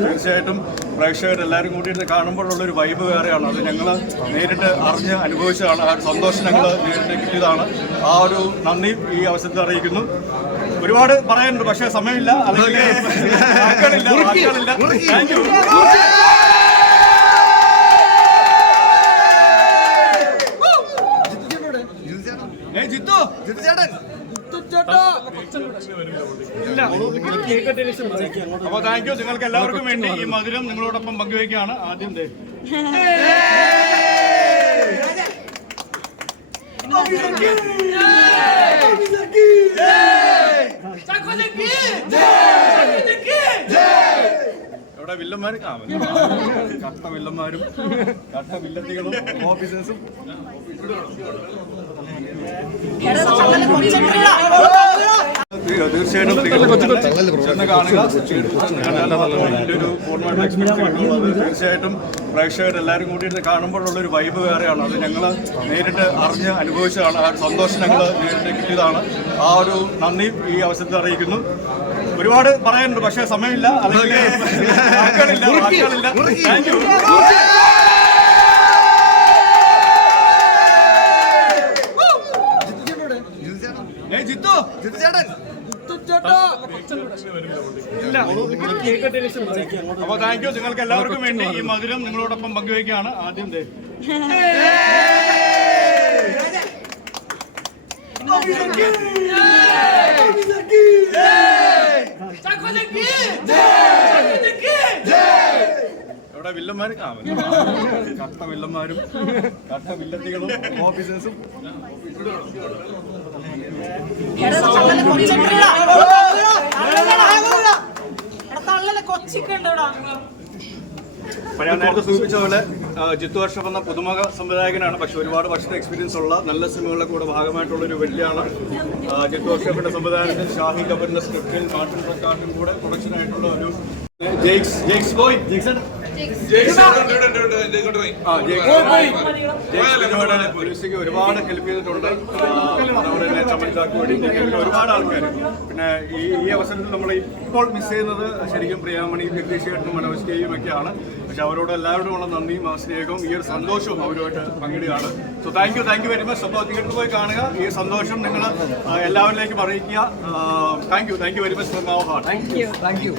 തീർച്ചയായിട്ടും പ്രേക്ഷകരെല്ലാവരും കൂടിയിട്ട് കാണുമ്പോഴുള്ളൊരു വൈബ് വേറെയാണ്. അത് ഞങ്ങൾ നേരിട്ട് അറിഞ്ഞ് അനുഭവിച്ചതാണ്. ആ ഒരു സന്തോഷം ഞങ്ങൾ നേരിട്ട് കിട്ടിയതാണ്. ആ ഒരു നന്ദി ഈ അവസരത്തിൽ അറിയിക്കുന്നു. ഒരുപാട് പറയാനുണ്ട്, പക്ഷേ സമയമില്ല, അല്ലെങ്കിൽ വാക്കുകളില്ല. Thank you. അപ്പൊ താങ്ക് യു. നിങ്ങൾക്ക് എല്ലാവർക്കും വേണ്ടി ഈ മധുരം നിങ്ങളോടൊപ്പം പങ്കുവയ്ക്കുകയാണ്. ആദ്യം ഇവിടെ വില്ലന്മാരും കട്ട വില്ലന്മാരും കട്ട വില്ലത്തികളും ഓഫീസേഴ്സും തീർച്ചയായിട്ടും കാണുക. തീർച്ചയായിട്ടും പ്രേക്ഷകരെല്ലാവരും കൂടിയിട്ട് കാണുമ്പോഴുള്ളൊരു വൈബ് വേറെയാണ്. അത് ഞങ്ങൾ നേരിട്ട് അറിഞ്ഞ് അനുഭവിച്ചതാണ്. ആ ഒരു സന്തോഷം ഞങ്ങൾ നേരിട്ട് കിട്ടിയതാണ്. ആ ഒരു നന്ദി ഈ അവസരത്തിൽ അറിയിക്കുന്നു. ഒരുപാട് പറയാനുണ്ട്, പക്ഷേ സമയമില്ല, അല്ലെങ്കിൽ വാക്കുകളില്ല. Thank you. അപ്പൊ താങ്ക് യു. നിങ്ങൾക്ക് എല്ലാവർക്കും വേണ്ടി ഈ മധുരം നിങ്ങളോടൊപ്പം പങ്കുവയ്ക്കുകയാണ്. ആദ്യം ഇവിടെ വില്ലന്മാരും കട്ട വില്ലന്മാരും കട്ട വില്ലത്തികളും ഓഫീസേഴ്സും ഞാൻ നേരത്തെ സൂചിപ്പിച്ച പോലെ ജിത്തു വർഷം എന്ന പുതുമുഖ സംവിധായകനാണ്. പക്ഷെ ഒരുപാട് വർഷത്തെ എക്സ്പീരിയൻസ് ഉള്ള നല്ല സിനിമകളുടെ കൂടെ ഭാഗമായിട്ടുള്ളൊരു വ്യക്തിയാണ്. ജിത്തു വർഷപ്പിന്റെ സംവിധാനത്തിൽ ഷാഹി കപൂറിന്റെ സ്ക്രിപ്റ്റിൽ മാർട്ടിൻ പ്രക്കാട്ടും കൂടെ പ്രൊഡക്ഷനായിട്ടുള്ള ഒരു ഒരുപാട് ഹെൽപ്പ് ചെയ്തിട്ടുണ്ട്. ഒരുപാട് ആൾക്കാർ. പിന്നെ ഈ അവസരത്തിൽ നമ്മൾ ഇപ്പോൾ മിസ് ചെയ്യുന്നത് ശരിക്കും പ്രിയാമണി, ജഗദീഷേട്ടനും മനോജ് കെയും ഒക്കെയാണ്. പക്ഷെ അവരോട് എല്ലാവരോടുമുള്ള നന്ദിയും സ്നേഹവും ഈ ഒരു സന്തോഷവും അവരുമായിട്ട് പങ്കിടുകയാണ്. So thank you very much. അപ്പോൾ തിയേറ്ററിൽ പോയി കാണുക. ഈ സന്തോഷം നിങ്ങൾ എല്ലാവരിലേക്കും അറിയിക്കുക. Thank you very much from our heart. Thank U.